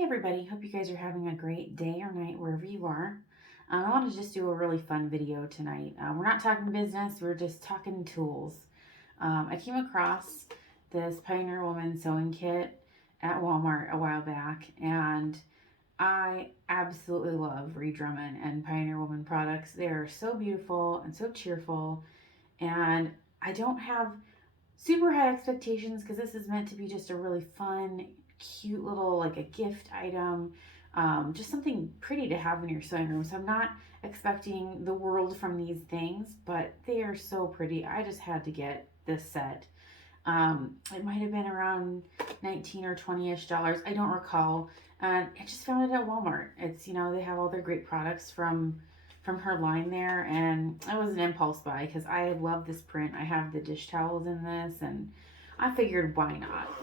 Hey everybody, hope you guys are having a great day or night wherever you are. I want to just do a really fun video tonight. We're not talking business, we're just talking tools. I came across this Pioneer Woman sewing kit at Walmart a while back, and I absolutely love Ree Drummond and Pioneer Woman products. They're so beautiful and so cheerful, and I don't have super high expectations because this is meant to be just a really fun, cute little like a gift item, just something pretty to have in your sewing room. So I'm not expecting the world from these things, but they are so pretty. I just had to get this set. It might have been around 19 or 20-ish dollars. I don't recall. And I just found it at Walmart. It's, they have all their great products from her line there, and it was an impulse buy because I love this print. I have the dish towels in this, and I figured why not.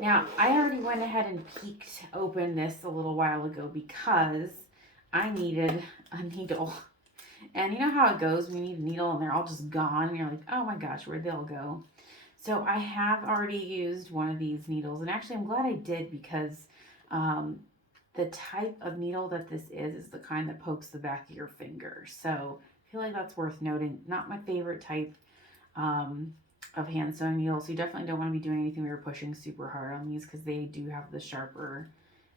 Now, I already went ahead and peeked open this a little while ago because I needed a needle. And you know how it goes when you need a needle and they're all just gone, and you're like, oh my gosh, where'd they all go? So I have already used one of these needles, and actually I'm glad I did because um, the type of needle that this is the kind that pokes the back of your finger. So I feel like that's worth noting. Not my favorite type um, of hand sewing needle, so you definitely don't want to be doing anything where you're pushing super hard on these because they do have the sharper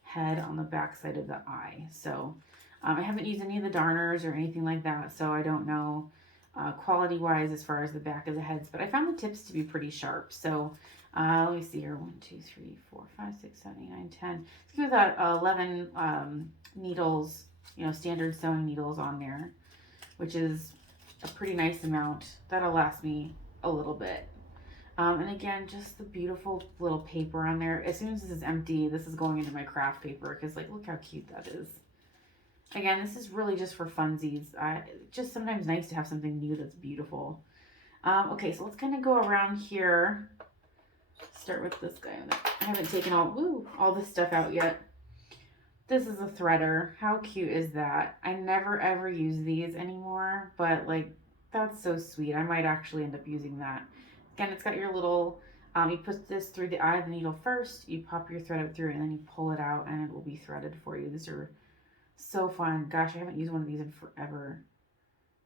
head on the back side of the eye. So I haven't used any of the darners or anything like that, so I don't know quality wise as far as the back of the heads, but I found the tips to be pretty sharp. So let me see here. 1, 2, 3, 4, 5, 6, 7, 8, 9, 10. Let's give that 11 needles, standard sewing needles on there, which is a pretty nice amount. That'll last me a little bit. And again, just the beautiful little paper on there. As soon as this is empty, this is going into my craft paper because, like, look how cute that is. Again, this is really just for funsies. Just sometimes nice to have something new that's beautiful. Okay, so let's kind of go around here. Start with this guy. I haven't taken all this stuff out yet. This is a threader. How cute is that? I never ever use these anymore, but like that's so sweet. I might actually end up using that. Again, it's got your little, you put this through the eye of the needle first, you pop your thread up through it, and then you pull it out and it will be threaded for you. These are so fun. Gosh, I haven't used one of these in forever.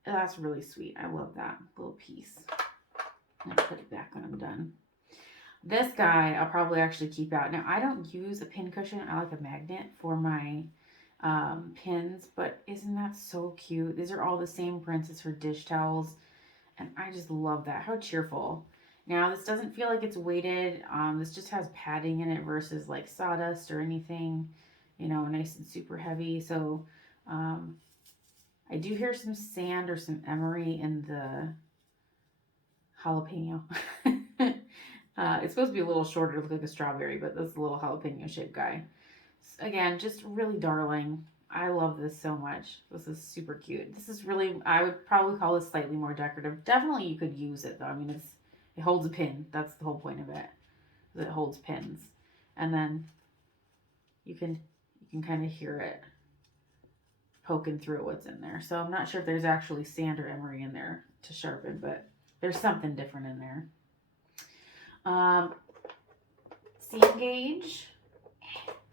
That's really sweet. I love that little piece. I'll put it back when I'm done. This guy I'll probably actually keep out. Now, I don't use a pin cushion. I like a magnet for my pins, but isn't that so cute? These are all the same prints as her dish towels, and I just love that. How cheerful. Now, this doesn't feel like it's weighted. This just has padding in it versus like sawdust or anything, nice and super heavy. So I do hear some sand or some emery in the jalapeno. It's supposed to be a little shorter to look like a strawberry, but this is a little jalapeno shaped guy. Again, just really darling. I love this so much. This is super cute. This is really, I would probably call this slightly more decorative. Definitely you could use it though. I mean, it holds a pin. That's the whole point of it. It holds pins. And then you can kind of hear it poking through what's in there. So I'm not sure if there's actually sand or emery in there to sharpen, but there's something different in there. Seam gauge,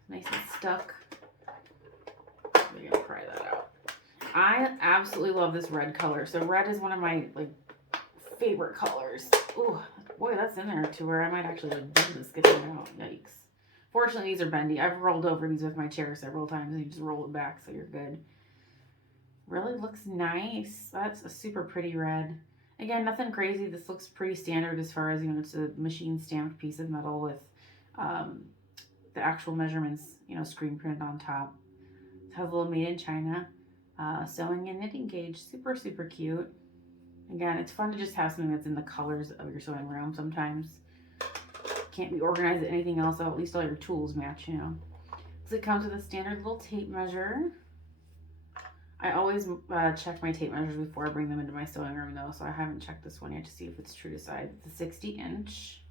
nice and stuck. We're gonna pry that out. I absolutely love this red color. So red is one of my favorite colors. Ooh, boy, that's in there to where I might actually bend this getting out. Yikes. Fortunately, these are bendy. I've rolled over these with my chair several times, and you just roll it back so you're good. Really looks nice. That's a super pretty red. Again, nothing crazy. This looks pretty standard as far as, it's a machine stamped piece of metal with the actual measurements, screen printed on top. It has a little made in China sewing and knitting gauge. Super, super cute. Again, it's fun to just have something that's in the colors of your sewing room sometimes. Can't be organized at anything else, so at least all your tools match, So it comes with a standard little tape measure. I always check my tape measures before I bring them into my sewing room though, so I haven't checked this one yet to see if it's true to size. It's a 60-inch.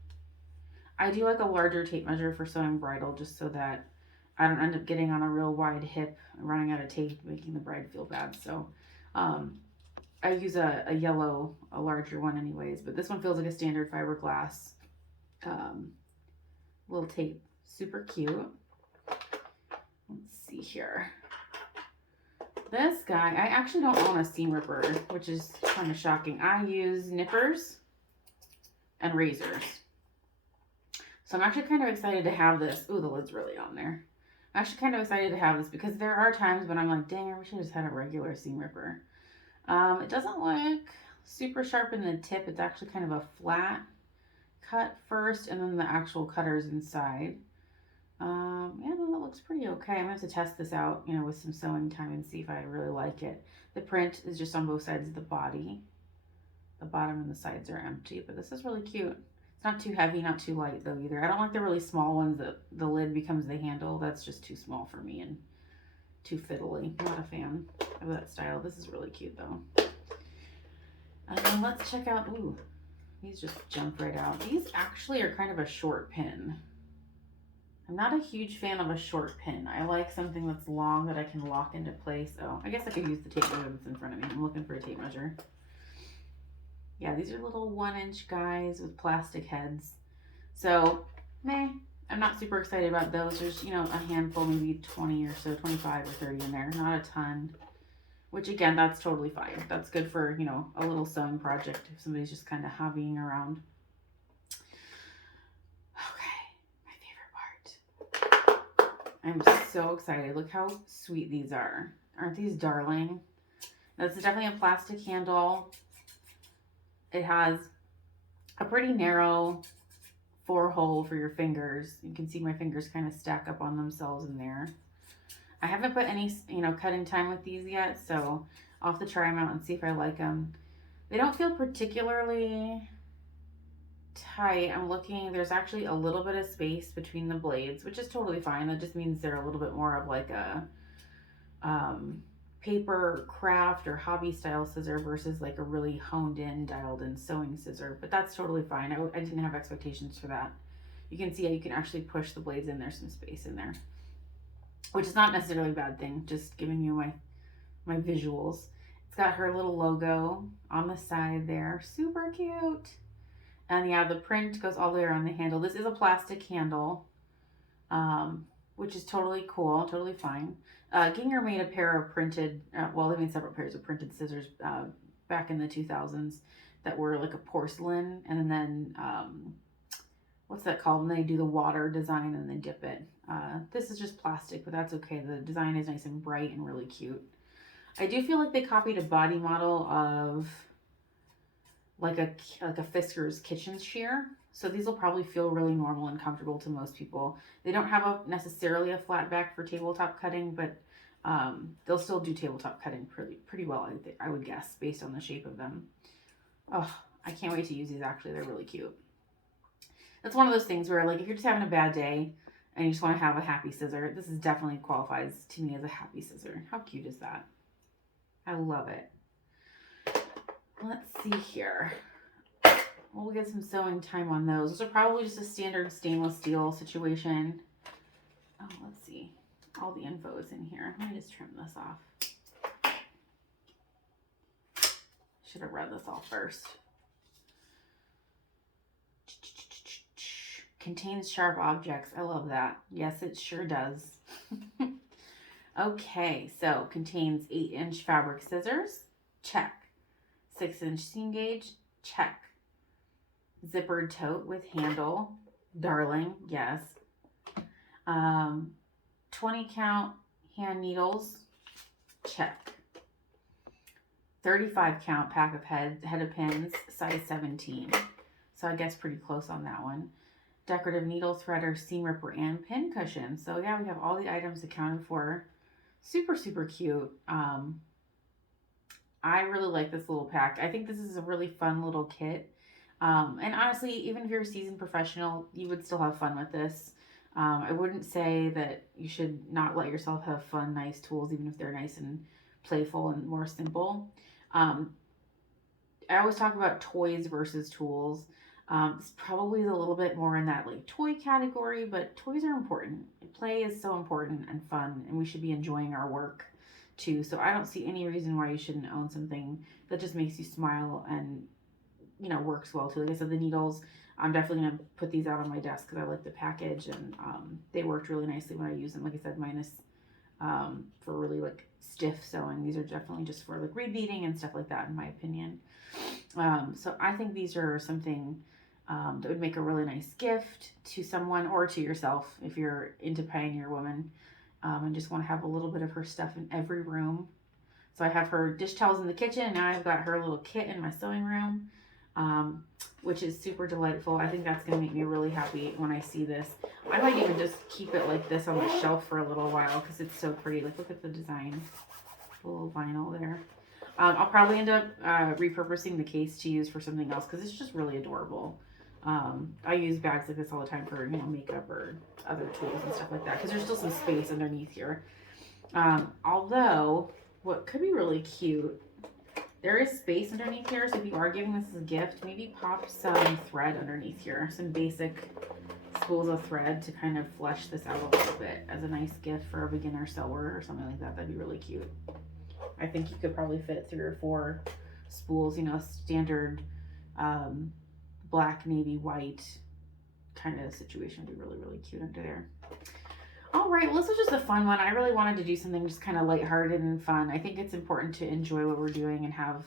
I do like a larger tape measure for sewing bridal just so that I don't end up getting on a real wide hip and running out of tape, making the bride feel bad. So I use a yellow, a larger one anyways, but this one feels like a standard fiberglass little tape. Super cute. Let's see here. This guy, I actually don't own a seam ripper, which is kind of shocking. I use nippers and razors. So I'm actually kind of excited to have this. Ooh, the lid's really on there. I'm actually kind of excited to have this because there are times when I'm like, dang, I wish I just had a regular seam ripper. It doesn't look super sharp in the tip. It's actually kind of a flat cut first, and then the actual cutter's inside. Yeah, no, that looks pretty okay. I'm gonna have to test this out, you know, with some sewing time and see if I really like it. The print is just on both sides of the body. The bottom and the sides are empty, but this is really cute. It's not too heavy, not too light though either. I don't like the really small ones that the lid becomes the handle. That's just too small for me and too fiddly. Not a fan of that style. This is really cute though. Let's check out, ooh, these just jump right out. These actually are kind of a short pin. I'm not a huge fan of a short pin. I like something that's long that I can lock into place. Oh, I guess I could use the tape measure that's in front of me. I'm looking for a tape measure. Yeah, these are little 1-inch guys with plastic heads. So, meh. I'm not super excited about those. There's, you know, a handful, maybe 20 or so, 25 or 30 in there. Not a ton. Which, again, that's totally fine. That's good for, you know, a little sewing project if somebody's just kind of hobbying around. I'm so excited. Look how sweet these are. Aren't these darling? This is definitely a plastic handle. It has a pretty narrow 4-hole for your fingers. You can see my fingers kind of stack up on themselves in there. I haven't put any, you know, cutting time with these yet, so I'll have to try them out and see if I like them. They don't feel particularly tight. I'm looking, there's actually a little bit of space between the blades, which is totally fine. That just means they're a little bit more of like a paper craft or hobby style scissor versus like a really honed in, dialed in sewing scissor, but that's totally fine. I didn't have expectations for that. You can see how you can actually push the blades in. There's some space in there, which is not necessarily a bad thing, just giving you my visuals. It's got her little logo on the side there, super cute. And yeah, the print goes all the way around the handle. This is a plastic handle, which is totally cool, totally fine. Ginger made a pair of printed, well, they made several pairs of printed scissors back in the 2000s that were like a porcelain. And then, what's that called? And they do the water design and they dip it. This is just plastic, but that's okay. The design is nice and bright and really cute. I do feel like they copied a body model of like a Fisker's kitchen shear. So these will probably feel really normal and comfortable to most people. They don't have necessarily a flat back for tabletop cutting, but they'll still do tabletop cutting pretty well, I would guess, based on the shape of them. Oh, I can't wait to use these actually. They're really cute. That's one of those things where like if you're just having a bad day and you just want to have a happy scissor, this is definitely qualifies to me as a happy scissor. How cute is that? I love it. Let's see here. We'll get some sewing time on those. Those are probably just a standard stainless steel situation. Oh, let's see. All the info is in here. Let me just trim this off. Should have read this all first. Contains sharp objects. I love that. Yes, it sure does. Okay, so contains 8-inch fabric scissors. Check. 6-inch seam gauge, check. Zippered tote with handle, darling, yes. 20 count hand needles, check. 35 count pack of head of pins, size 17. So I guess pretty close on that one. Decorative needle threader, seam ripper, and pin cushion. So yeah, we have all the items accounted for. Super, super cute. I really like this little pack. I think this is a really fun little kit. And honestly, even if you're a seasoned professional, you would still have fun with this. I wouldn't say that you should not let yourself have fun, nice tools, even if they're nice and playful and more simple. I always talk about toys versus tools. It's probably a little bit more in that like toy category, but toys are important. Play is so important and fun, and we should be enjoying our work too. So I don't see any reason why you shouldn't own something that just makes you smile and, you know, works well too. Like I said, the needles, I'm definitely going to put these out on my desk because I like the package, and they worked really nicely when I used them. Like I said, minus for really like stiff sewing. These are definitely just for like reed beading and stuff like that, in my opinion. So I think these are something that would make a really nice gift to someone or to yourself if you're into Pioneer Woman, and just want to have a little bit of her stuff in every room. So I have her dish towels in the kitchen, and now I've got her little kit in my sewing room, which is super delightful. I think that's going to make me really happy when I see this. I might even just keep it like this on the shelf for a little while because it's so pretty. Like, look at the design. A little vinyl there. I'll probably end up repurposing the case to use for something else because it's just really adorable. I use bags like this all the time for, makeup or other tools and stuff like that because there's still some space underneath here. Although, what could be really cute, there is space underneath here, so if you are giving this as a gift, maybe pop some thread underneath here, some basic spools of thread to kind of flesh this out a little bit as a nice gift for a beginner sewer or something like that. That'd be really cute. I think you could probably fit 3 or 4 spools, standard black, navy, white kind of situation would be really, really cute under there. All right, well, this was just a fun one. I really wanted to do something just kind of lighthearted and fun. I think it's important to enjoy what we're doing and have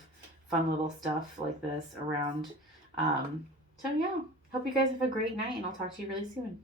fun little stuff like this around. So yeah, hope you guys have a great night, and I'll talk to you really soon.